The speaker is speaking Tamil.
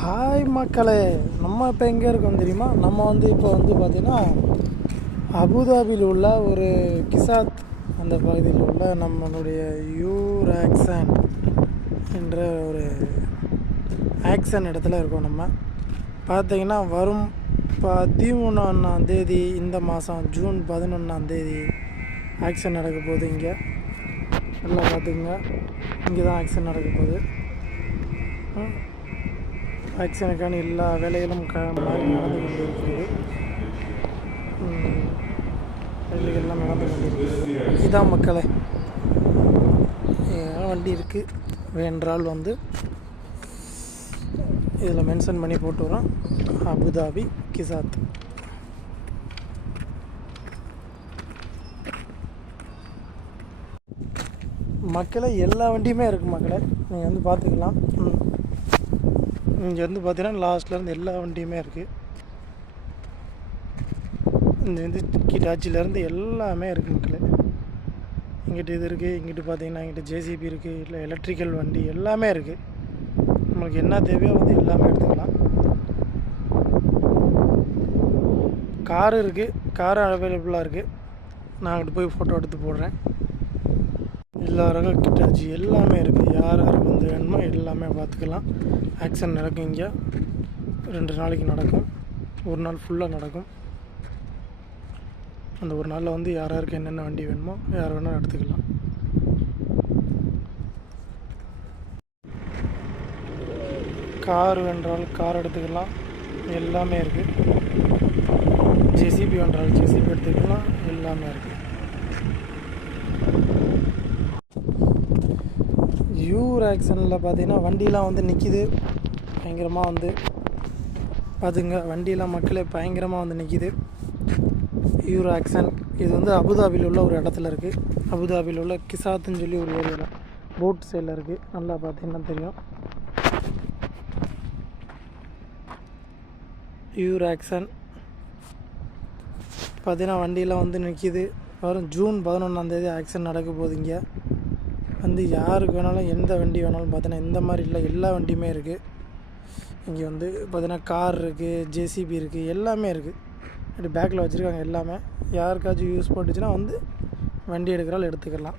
ஹாய் மக்களே, நம்ம இப்போ எங்கே இருக்கோம் தெரியுமா? நம்ம இப்போ பார்த்திங்கன்னா அபுதாபியில் உள்ள ஒரு கிசாத் அந்த பகுதியில் உள்ள நம்மளுடைய யூராக்சன் என்ற ஒரு ஆக்சன் இடத்துல இருக்கோம். நம்ம பார்த்திங்கன்னா வரும் 13 இந்த மாதம் ஜூன் 11 ஆக்சன் நடக்க போகுது. இங்கே நல்லா பார்த்துக்குங்க, இங்கே தான் ஆக்சன் நடக்க போகுது. ஆக்சனுக்கான எல்லா வேலைகளும் மாதிரி நடந்து கொண்டு இருக்கிறது. வேலைகள்லாம் நடந்து கொண்டு இருக்கிறது. இதான் மக்களே, வண்டி இருக்குது வேண்டால் இதில் மென்ஷன் பண்ணி போட்டு வரோம், அபுதாபி கிசாத். மக்களே எல்லா வண்டியுமே இருக்குது மக்களே, நீங்கள் பார்த்துக்கலாம். இங்கே பார்த்தீங்கன்னா லாஸ்ட்லேருந்து எல்லா வண்டியுமே இருக்குது. இந்த கிட்டாச்சிலேருந்து எல்லாமே இருக்குது மக்களே. இங்கிட்டு இது இருக்குது, இங்கிட்டு பார்த்தீங்கன்னா இங்கிட்ட ஜேசிபி இருக்குது, இல்லை எலக்ட்ரிக்கல் வண்டி எல்லாமே இருக்குது. நம்மளுக்கு என்ன தேவையோ எல்லாமே எடுத்துக்கலாம். காரு இருக்குது, காரும் அவைலபிளாக இருக்குது. நான் அங்கிட்டு போய் ஃபோட்டோ எடுத்து போடுறேன். எல்லா ரக கிட்டாச்சி எல்லாமே இருக்குது. யார் யாருக்கு வேணுமோ எல்லாமே பார்த்துக்கலாம். ஆக்சன் நடக்கும். இங்கே 2 நாளைக்கு நடக்கும், ஒரு நாள் ஃபுல்லாக நடக்கும். அந்த ஒரு நாளில் யார் யாருக்கு என்னென்ன வண்டி வேணுமோ யார் வேணாலும் எடுத்துக்கலாம். கார் வேண்டால் கார் எடுத்துக்கலாம், எல்லாமே இருக்குது. ஜேசிபி வேண்டால் ஜேசிபி எடுத்துக்கலாம், எல்லாமே இருக்குது. யூராக்சனில் பார்த்தீங்கன்னா வண்டியெலாம் நிற்கிது பயங்கரமாக. பார்த்துங்க, வண்டியெலாம் மக்களே பயங்கரமாக நிற்கிது. யூராக்சன் இது அபுதாபியில் உள்ள ஒரு இடத்துல இருக்குது. அபுதாபியில் உள்ள கிசாத்துன்னு சொல்லி ஒரு ஏரியாவில் போட் சைடில் இருக்குது. நல்லா பார்த்தீங்கன்னா தெரியும். யூராக்சன் பார்த்தீங்கன்னா வண்டியெலாம் நிற்கிது. வரும் ஜூன் 11 ஆக்சன் நடக்க போகுது. இங்கே யாருக்கு வேணாலும் எந்த வண்டி வேணாலும் பார்த்தீங்கன்னா இந்த மாதிரி இல்லை, எல்லா வண்டியுமே இருக்குது. இங்கே பார்த்தீங்கன்னா கார் இருக்குது, ஜேசிபி இருக்குது, எல்லாமே இருக்குது. அப்படி பேக்கில் வச்சுருக்காங்க எல்லாமே. யாருக்காச்சும் யூஸ் போட்டுச்சுன்னா வண்டி எடுக்கிறாலும் எடுத்துக்கலாம்.